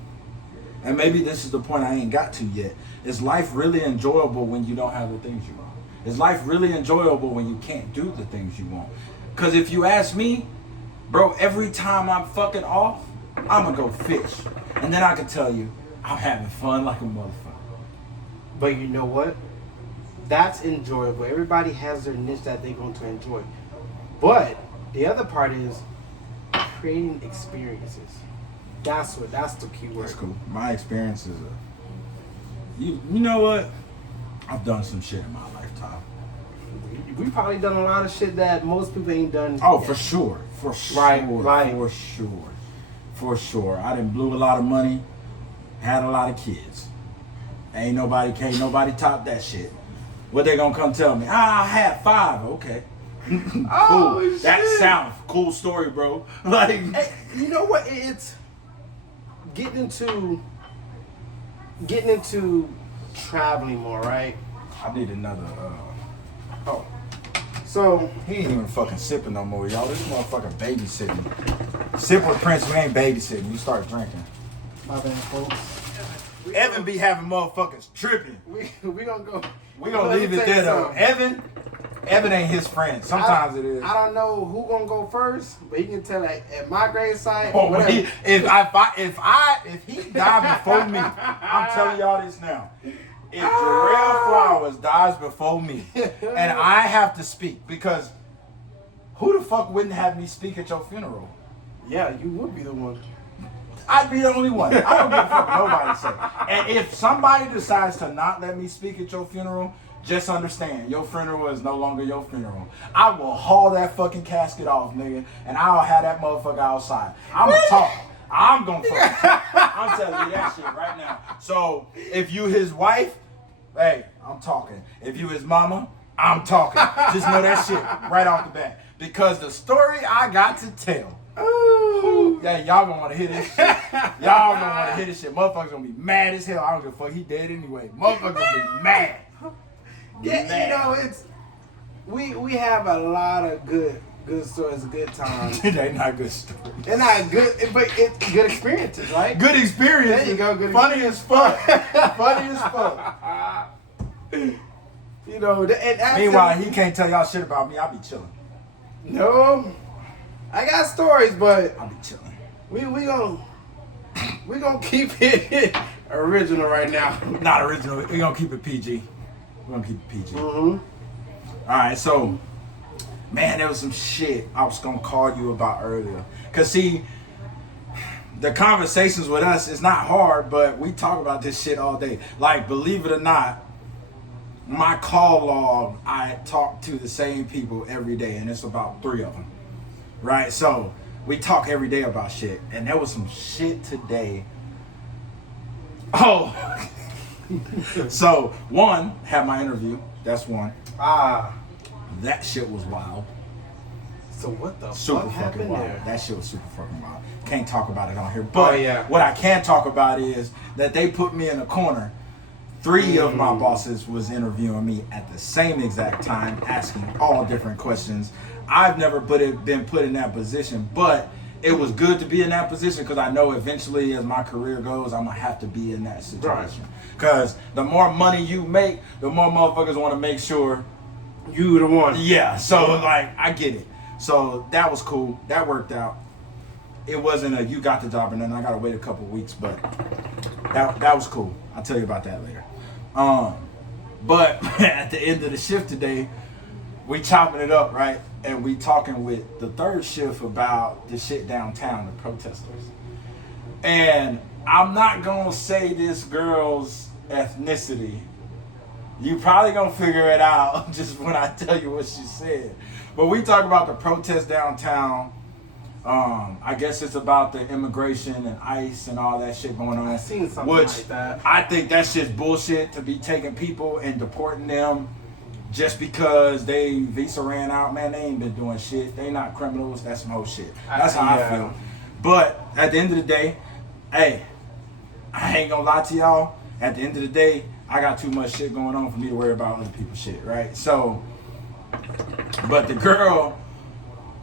And maybe this is the point I ain't got to yet. Is life really enjoyable when you don't have the things you want? Is life really enjoyable when you can't do the things you want? Because if you ask me, bro, every time I'm fucking off, I'm gonna go fish. And then I can tell you, I'm having fun like a motherfucker. But you know what? That's enjoyable. Everybody has their niche that they're going to enjoy. But the other part is creating experiences. That's the key word. That's cool. My experience is you know what? I've done some shit in my lifetime. We probably done a lot of shit that most people ain't done. Oh, yet. for sure. For sure. Right. For sure. For sure. I done blew a lot of money, had a lot of kids. Can't nobody top that shit. What they gonna come tell me? I had 5. Okay. Cool. Oh, shit. That sounds cool story, bro. Like, Hey, you know what? It's getting into traveling more, right? I need another. Oh, so He ain't even fucking sipping no more, y'all. This motherfucker babysitting. Sip with Prince, we ain't babysitting. You start drinking. my bad, folks. Evan be having motherfuckers tripping. We gonna go. We gonna leave it there though. Evan ain't his friend. Sometimes it is. I don't know who gonna go first, but he can tell at my grave site. Oh, whatever. if he died before me, I'm telling y'all this now. If Jarrell Flowers dies before me, and I have to speak, because who the fuck wouldn't have me speak at your funeral? Yeah, you would be the one. I'd be the only one. I don't give a fuck what nobody say. And if somebody decides to not let me speak at your funeral, just understand, your funeral is no longer your funeral. I will haul that fucking casket off, nigga, and I'll have that motherfucker outside. I'm gonna talk. I'm gonna fucking talk. I'm telling you that shit right now. So, if you his wife, hey, I'm talking. If you his mama, I'm talking. Just know that shit right off the bat. Because the story I got to tell, Ooh. yeah, y'all gonna wanna hear this shit. Y'all gonna wanna hear this shit. Motherfuckers gonna be mad as hell. I don't give a fuck. He dead anyway. Motherfuckers gonna be mad. Yeah, Mad. you know it's we have a lot of good stories, good times. They not good stories. They're not good, but it's good experiences, right? Good experience. There you go, good Funny as fuck. Funny as fuck. You know, and that's Meanwhile, he can't tell y'all shit about me. I be chilling. No, I got stories, but I be chilling. we gonna keep it original right now. Not original. We gonna keep it PG. We're gonna keep it PG. Mm-hmm. All right, so, man, there was some shit I was gonna call you about earlier. Cause see, the conversations with us is not hard, but we talk about this shit all day. Like, believe it or not, my call log, I talk to the same people every day, and it's about 3 of them. Right? So, we talk every day about shit, and there was some shit today. Oh. So, one, had my interview. That's one. That shit was wild. So what the Super fuck fucking happened wild. there? That shit was super fucking wild. Can't talk about it on here. But yeah. what I can talk about is that they put me in a corner. 3 of my bosses was interviewing me at the same exact time, asking all different questions. I've never been put in that position, but it was good to be in that position because I know eventually as my career goes, I'm going to have to be in that situation. Because the more money you make, the more motherfuckers want to make sure You the one. yeah, so like I get it. So that was cool. That worked out. It wasn't a you got the job and then I gotta wait a couple weeks, but that was cool. I'll tell you about that later. But at the end of the shift today, we chopping it up, right? And we talking with the third shift about the shit downtown, the protesters. And I'm not gonna say this girl's ethnicity. You probably gonna figure it out just when I tell you what she said. But we talk about the protest downtown. I guess it's about the immigration and ICE and all that shit going on. I seen something which like that. I think that's just bullshit to be taking people and deporting them just because they visa ran out. Man, they ain't been doing shit. They not criminals. That's some whole shit. That's how I feel. But at the end of the day, hey, I ain't gonna lie to y'all. At the end of the day, I got too much shit going on for me to worry about other people's shit, right? So, but the girl,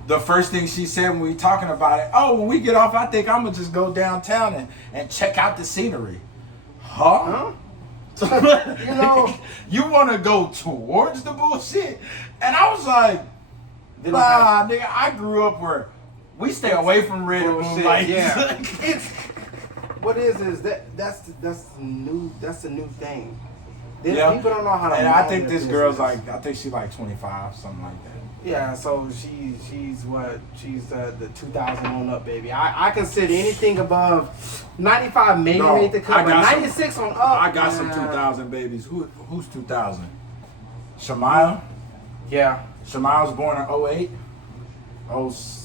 the first thing she said when we talking about it, oh, when we get off, I think I'm gonna just go downtown and check out the scenery. Huh? You know, you want to go towards the bullshit? And I was like, nah, nigga, I grew up where we stay away from red and blue lights. Yeah. It's what is that's the new thing. Yeah. People don't know how to. And I think manage this girl's like, I think she's like 25, something like that. Yeah, so she's the 2000 on up, baby. I consider anything above 95 maybe No, made the cut, I but got 96 on up. I got some 2000 babies. Who's 2000? Shamaya? Yeah, Shamaya was born in 08,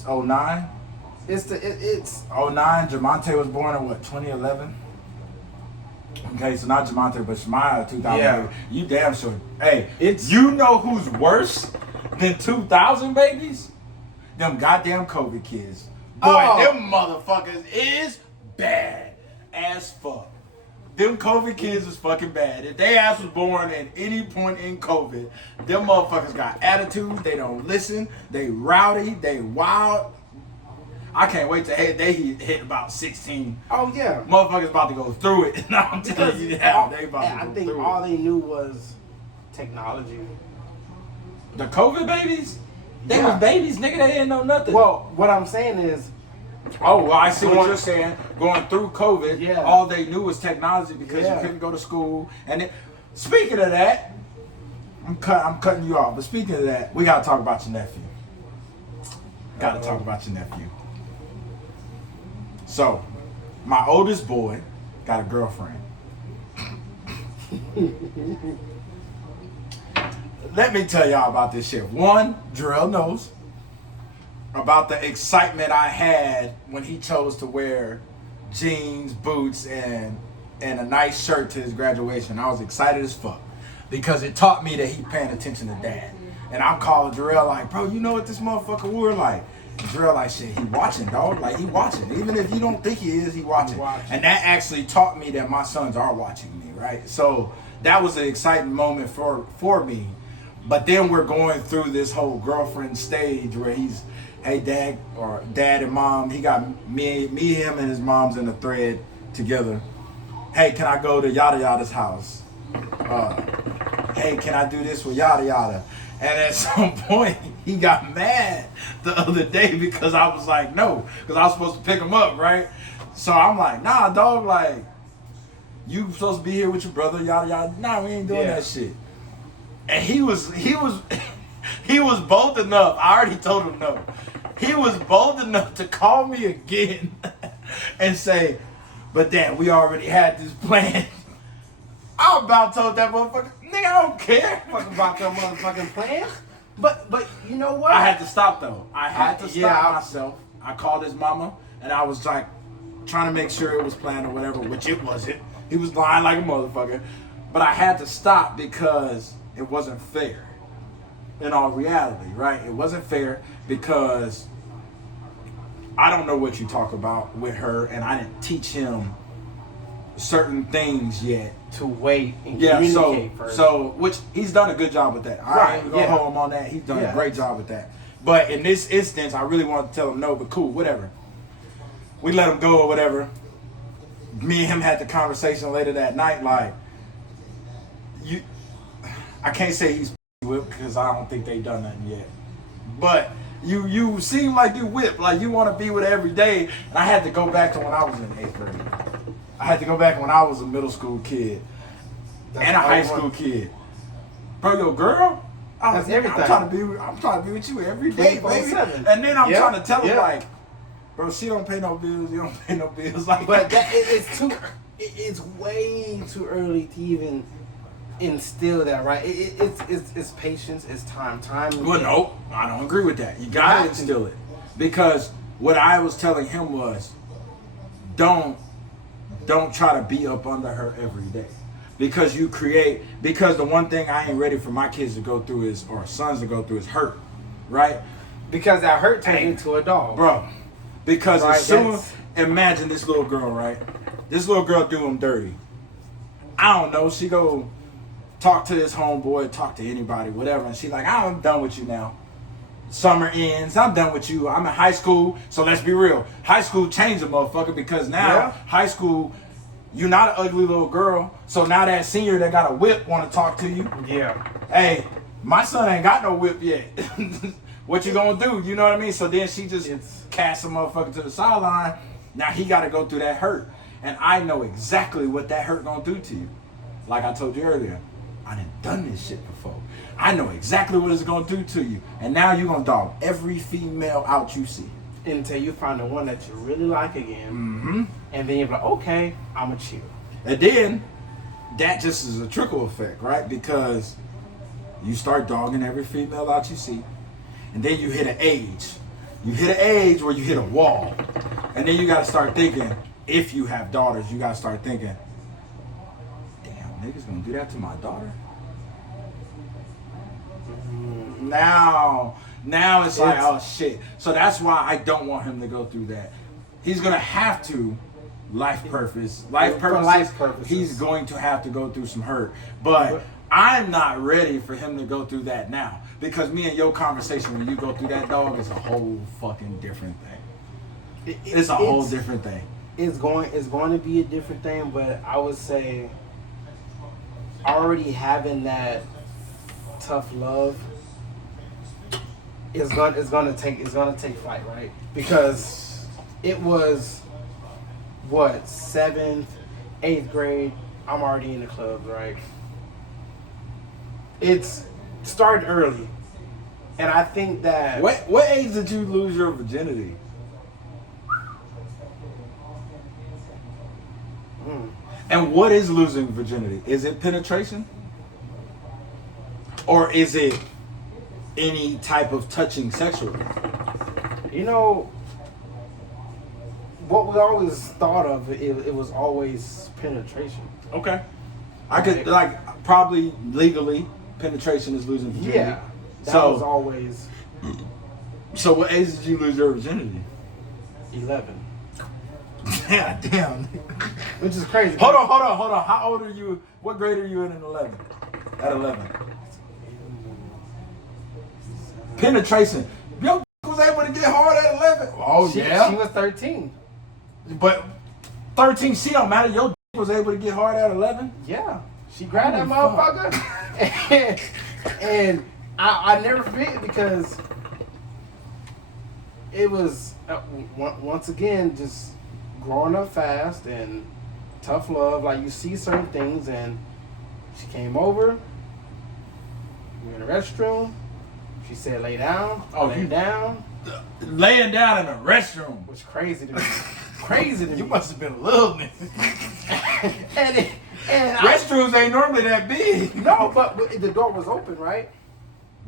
09. it's 09. Jamonte was born in what, 2011? Okay, so not Jamonte, but Shamaya 2000. Yeah. Baby. You damn sure. Hey, It's- you know who's worse than 2000 babies? Them goddamn COVID kids. Boy, Oh. them motherfuckers is bad as fuck. Them COVID kids is fucking bad. If they ass was born at any point in COVID, them motherfuckers got attitudes. They don't listen. They rowdy. They wild. I can't wait till they hit about 16. oh yeah. Motherfuckers about to go through it. No, I'm telling you now, they about to I go think through all it. they knew was technology. The COVID babies? They Yeah. was babies, nigga. They didn't know nothing. Well, what I'm saying is, oh, well, I see what you're saying. Going through COVID, Yeah. all they knew was technology because Yeah. you couldn't go to school. And it, speaking of that, I'm cutting you off. But speaking of that, we gotta talk about your nephew. Gotta talk about your nephew. So, my oldest boy got a girlfriend. Let me tell y'all about this shit. One, Jarrell knows about the excitement I had when he chose to wear jeans, boots, and a nice shirt to his graduation. I was excited as fuck because it taught me that he paying attention to dad. And I'm calling Jarrell like, bro, you know what this motherfucker wore? Like, and Jarrell like, shit, he watching, dog. Like, he watching. Even if you don't think he is, he watching. And that actually taught me that my sons are watching me, right? So that was an exciting moment for me. But then we're going through this whole girlfriend stage where he's, hey, dad, or dad and mom, he got me, him, and his mom's in a thread together. Hey, can I go to yada yada's house? Hey, can I do this with yada yada? And at some point, he got mad the other day because I was like, no, because I was supposed to pick him up, right? So I'm like, nah, dog, like, you supposed to be here with your brother, yada yada. Nah, we ain't doing that shit. And he was bold enough. I already told him no. He was bold enough to call me again and say, but Dad, we already had this plan. I about told that motherfucker, nigga, I don't care. fuck about your motherfucking plan. But you know what? I had to stop though. I had to stop Yeah. myself. I called his mama and I was like trying to make sure it was planned or whatever, which it wasn't. He was lying like a motherfucker. But I had to stop because it wasn't fair. In all reality, right? It wasn't fair because I don't know what you talk about with her and I didn't teach him certain things yet. to wait and Yeah, communicate first. so which he's done a good job with that. I ain't gonna hold him on that. He's done a great job with that. But in this instance, I really wanted to tell him no, but cool, whatever. We let him go or whatever. Me and him had the conversation later that night, like, I can't say he's whipped because I don't think they done nothing yet. But you seem like you whipped, like you want to be with her every day. And I had to go back to when I was in 8th grade. I had to go back when I was a middle school kid and a high school kid. Bro, your girl? Oh, That's nigga, everything. I'm trying to be with you every day, baby. 24/7. And then I'm Yeah, trying to tell him yeah. like, bro, she don't pay no bills. You don't pay no bills. Like, But it's way too early to even instill that, right? It's patience, it's time. Well, no, I don't agree with that. You gotta instill it, because what I was telling him was, don't try to be up under her every day, because because the one thing I ain't ready for my kids to go through or sons to go through is hurt, right? Because that hurt turned into a dog, Bro. Because right, as soon, imagine this little girl, right? This little girl do him dirty. I don't know. She go talk to this homeboy, talk to anybody, whatever, and she like, I'm done with you now. Summer ends. I'm done with you. I'm in high school, so let's be real. High school changed a motherfucker, because now high school, you're not an ugly little girl. So now that senior that got a whip want to talk to you. Yeah. Hey, my son ain't got no whip yet. What you gonna do? You know what I mean? So then she just cast a motherfucker to the sideline. Now he got to go through that hurt, and I know exactly what that hurt gonna do to you. Like I told you earlier, I done this shit before. I know exactly what it's gonna do to you, and now you're gonna dog every female out you see Until you find the one that you really like again, mm-hmm. and then you're like, okay, I'ma chill. And then that just is a trickle effect, right? Because you start dogging every female out you see, and then you hit an age. You hit an age where you hit a wall, and then you gotta start thinking. If you have daughters, you gotta start thinking, damn, niggas gonna do that to my daughter? Now it's like, oh shit. So that's why I don't want him to go through that. He's gonna have to, life purposes. He's going to have to go through some hurt. But I'm not ready for him to go through that now, because me and your conversation, when you go through that, dog, is a whole fucking different thing. It's a whole different thing. It's going to be a different thing, but I would say already having that tough love is gonna take flight, right? Because it was what, 7th, 8th grade, I'm already in the clubs, right? It's started early, and I think that What age did you lose your virginity? And what is losing virginity? Is it penetration? Or is it any type of touching sexually? You know, what we always thought of, it was always penetration. Okay. I could, like, probably legally, penetration is losing virginity. Yeah. That was always... So what age did you lose your virginity? 11. Yeah, damn. Which is crazy. Hold on. How old are you? What grade are you in 11? At 11. Penetration. Your was able to get hard at 11. Oh, She yeah? was 13. But 13, she don't matter. Your was able to get hard at 11? Yeah. She grabbed that motherfucker. And I never forget, because it was, once again, just growing up fast and tough love. Like, you see certain things, and she came over. We were in the restroom. She said, lay down. Lay down. Laying down in a restroom. Which crazy to me. Crazy to me. You must have been a little nigga. and Restrooms ain't normally that big. No, but the door was open, right?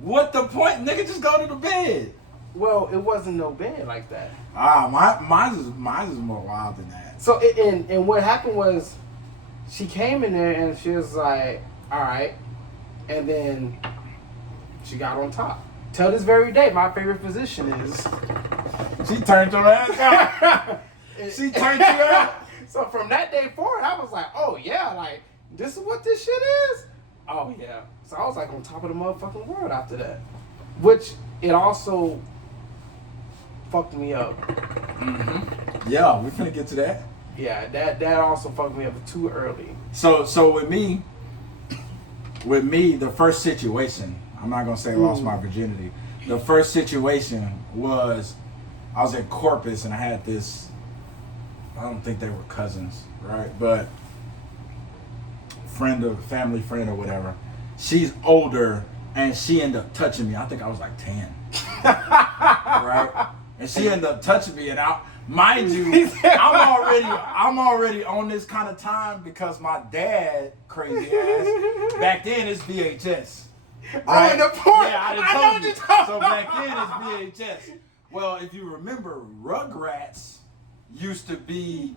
What the point? Nigga, just go to the bed. Well, it wasn't no bed like that. Mine is more wild than that. So, and what happened was, she came in there and she was like, all right. And then she got on top. Till this very day, my favorite position is... She turned your ass out. She turned you out. So from that day forward, I was like, oh yeah, like, this is what this shit is? Oh yeah. So I was like on top of the motherfucking world after that. Which, it also fucked me up. Mm-hmm. Yeah, we're finna get to that. Yeah, that also fucked me up too early. So with me, the first situation, I'm not gonna say I lost my virginity. The first situation was, I was in Corpus and I had this, I don't think they were cousins, right? But family friend or whatever. she's older, and she ended up touching me. I think I was like 10. Right? And she ended up touching me, and mind you, I'm already on this kind of time because my dad, crazy ass, back then it's VHS. Right? Oh, in the port. Yeah, I know what you're talking about. So back then it's VHS. Well, if you remember, Rugrats used to be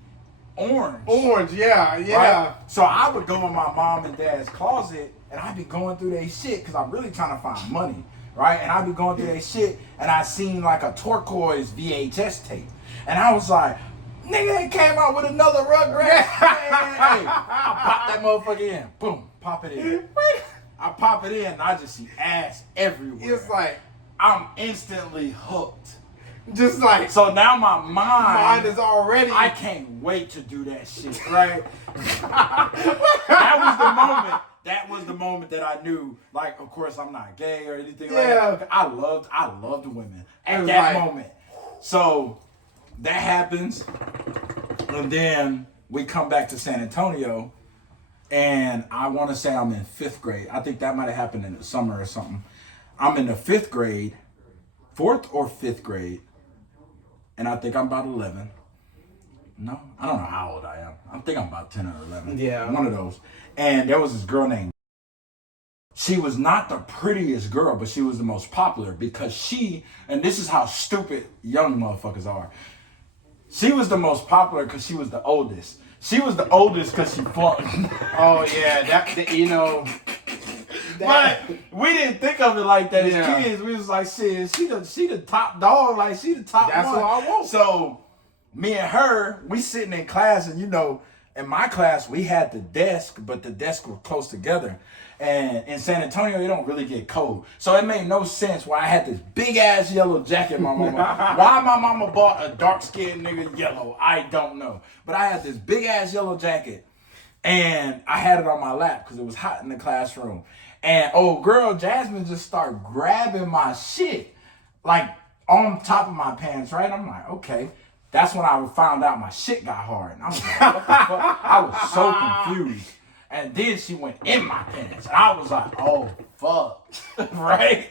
orange. Orange, yeah. Right? So I would go in my mom and dad's closet, and I'd be going through their shit because I'm really trying to find money. Right? And I'd be going through their shit, and I seen like a turquoise VHS tape. And I was like, nigga, they came out with another Rugrats. Hey, I pop that motherfucker in. Boom, pop it in. I pop it in, and I just see ass everywhere. It's like, I'm instantly hooked. Just like, so now my mind is already. I can't wait to do that shit, right? That was the moment that I knew, like, of course I'm not gay or anything like that. I loved women at that moment. So that happens, and then we come back to San Antonio, and I want to say I'm in 5th grade. I think that might have happened in the summer or something. I'm in the 5th grade, 4th or 5th grade, and I think I'm about 11. No, I don't know how old I am. I think I'm about 10 or 11. Yeah. One of those. And there was this girl named. She was not the prettiest girl, but she was the most popular because she, and this is how stupid young motherfuckers are. She was the most popular because she was the oldest. She was the oldest because she flunked. Oh yeah, But we didn't think of it like that as kids. We was like, shit, she the top dog, like she the top That's one. what I want. So me and her, we sitting in class, and in my class we had the desk, but the desk was close together. And in San Antonio, it don't really get cold. So it made no sense why I had this big ass yellow jacket my mama. Why my mama bought a dark skinned nigga yellow, I don't know. But I had this big ass yellow jacket, and I had it on my lap because it was hot in the classroom. And old girl Jasmine just started grabbing my shit, like on top of my pants, right? I'm like, okay. That's when I found out my shit got hard. And I was like, what the fuck? I was so confused. And then she went in my pants. And I was like, oh, fuck. Right?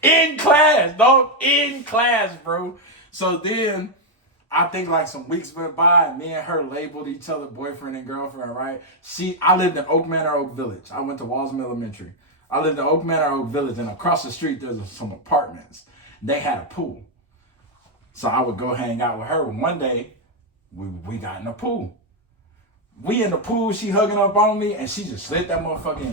In class, dog. In class, bro. So then I think like some weeks went by, and me and her labeled each other boyfriend and girlfriend, right? I lived in Oak Manor, Oak Village. I went to Walsman Elementary. I lived in Oak Manor, Oak Village, and across the street there's some apartments. They had a pool. So I would go hang out with her. One day, we got in the pool. We in the pool, she hugging up on me, and she just slid that motherfucker in.